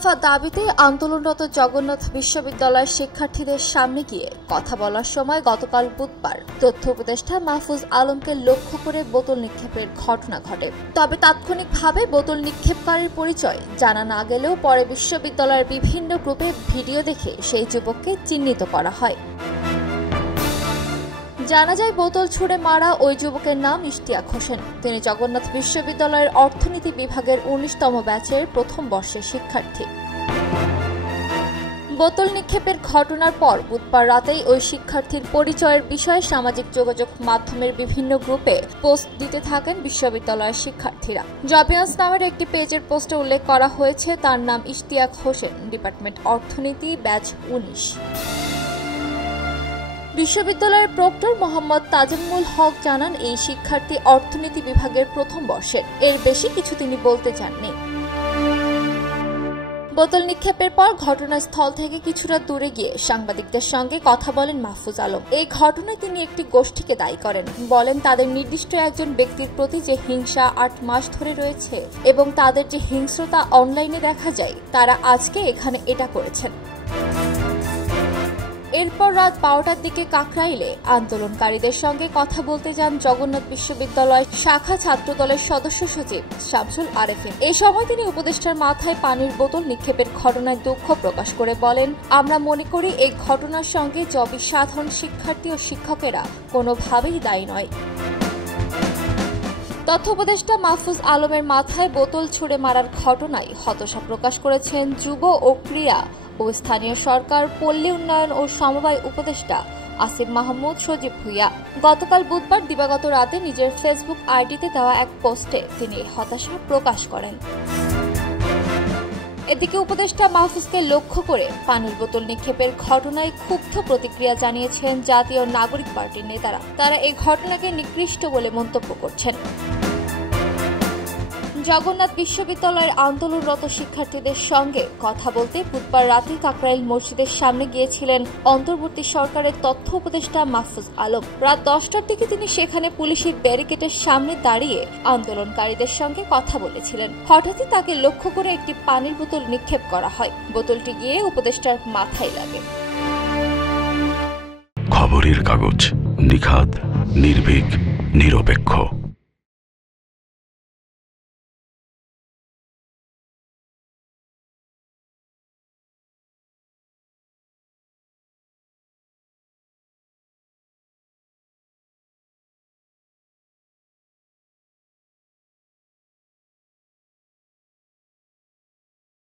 দফা দাবিতে আন্দোলনরত জগন্নাথ বিশ্ববিদ্যালয়ের শিক্ষার্থীদের সামনে গিয়ে কথা বলার সময় গতকাল বুধবার তথ্য উপদেষ্টা মাহফুজ আলমকে লক্ষ্য করে বোতল নিক্ষেপের ঘটনা ঘটে। তবে তাৎক্ষণিকভাবে বোতল নিক্ষেপকারীর পরিচয় জানা না গেলেও পরে বিশ্ববিদ্যালয়ের বিভিন্ন গ্রুপে ভিডিও দেখে সেই যুবককে চিহ্নিত করা হয়। জানা যায়, বোতল ছুড়ে মারা ওই যুবকের নাম ইশতিয়াক হোসেন। তিনি জগন্নাথ বিশ্ববিদ্যালয়ের অর্থনীতি বিভাগের ১৯তম ব্যাচের প্রথম বর্ষের শিক্ষার্থী। বোতল নিক্ষেপের ঘটনার পর বুধবার রাতেই ওই শিক্ষার্থীর পরিচয়ের বিষয়ে সামাজিক যোগাযোগ মাধ্যমের বিভিন্ন গ্রুপে পোস্ট দিতে থাকেন বিশ্ববিদ্যালয়ের শিক্ষার্থীরা। জবিয়ন্স নামের একটি পেজের পোস্টে উল্লেখ করা হয়েছে তার নাম ইশতিয়াক হোসেন, ডিপার্টমেন্ট অর্থনীতি, ব্যাচ ১৯। বিশ্ববিদ্যালয়ের প্রক্টর মোহাম্মদ তাজিমুল হক জানান, এই শিক্ষার্থী অর্থনীতি বিভাগের প্রথম বর্ষের। এর বেশি কিছু তিনি বলতে চাননি। বোতল নিক্ষেপের পর ঘটনাস্থল থেকে কিছুটা দূরে গিয়ে সাংবাদিকদের সঙ্গে কথা বলেন মাহফুজ আলম। এই ঘটনায় তিনি একটি গোষ্ঠীকে দায়ী করেন। বলেন, তাদের নির্দিষ্ট একজন ব্যক্তির প্রতি যে হিংসা ৮ মাস ধরে রয়েছে এবং তাদের যে হিংস্রতা অনলাইনে দেখা যায়, তারা আজকে এখানে এটা করেছেন। এরপর রাত ১২টার দিকে কাকরাইলে আন্দোলনকারীদের সঙ্গে কথা বলতে যান জগন্নাথ বিশ্ববিদ্যালয় শাখা ছাত্রদলের সদস্য সচিব শামসুল আরেফিন। এই সময় তিনি উপদেষ্টার মাথায় পানির বোতল নিক্ষেপের ঘটনায় দুঃখ প্রকাশ করে বলেন, আমরা মনে করি এই ঘটনার সঙ্গে জবি সাধারণ শিক্ষার্থী ও শিক্ষকেরা কোনোভাবেই দায়ী নয়। তথ্য উপদেষ্টা মাহফুজ আলমের মাথায় বোতল ছুড়ে মারার ঘটনায় হতাশা প্রকাশ করেছেন যুব ও ক্রীড়া ও স্থানীয় সরকার, পল্লী উন্নয়ন ও সমবায় উপদেষ্টা আসিফ মাহমুদ সজীব ভুইয়া। গতকাল বুধবার দিবাগত রাতে নিজের ফেসবুক আইডিতে দেওয়া এক পোস্টে তিনি হতাশা প্রকাশ করেন। এদিকে উপদেষ্টা মাহফুজকে লক্ষ্য করে পানির বোতল নিক্ষেপের ঘটনায় ক্ষুব্ধ প্রতিক্রিয়া জানিয়েছেন জাতীয় নাগরিক পার্টির নেতারা। তারা এই ঘটনাকে নিকৃষ্ট বলে মন্তব্য করছেন। জগন্নাথ বিশ্ববিদ্যালয়ের আন্দোলনরত শিক্ষার্থীদের সঙ্গে কথা বলতে বুধবার রাতে কাকরাইল মসজিদের সামনে গিয়েছিলেন অন্তর্বর্তী সরকারের তথ্য উপদেষ্টা মাহফুজ আলম। রাত ১০টার দিকে তিনি সেখানে পুলিশের ব্যারিকেডের সামনে দাঁড়িয়ে আন্দোলনকারীদের সঙ্গে কথা বলেছিলেন। হঠাৎই তাকে লক্ষ্য করে একটি পানির বোতল নিক্ষেপ করা হয়। বোতলটি গিয়ে উপদেষ্টার মাথায় লাগে। খবরের কাগজ, নিখাত, নির্ভীক, নিরপেক্ষ।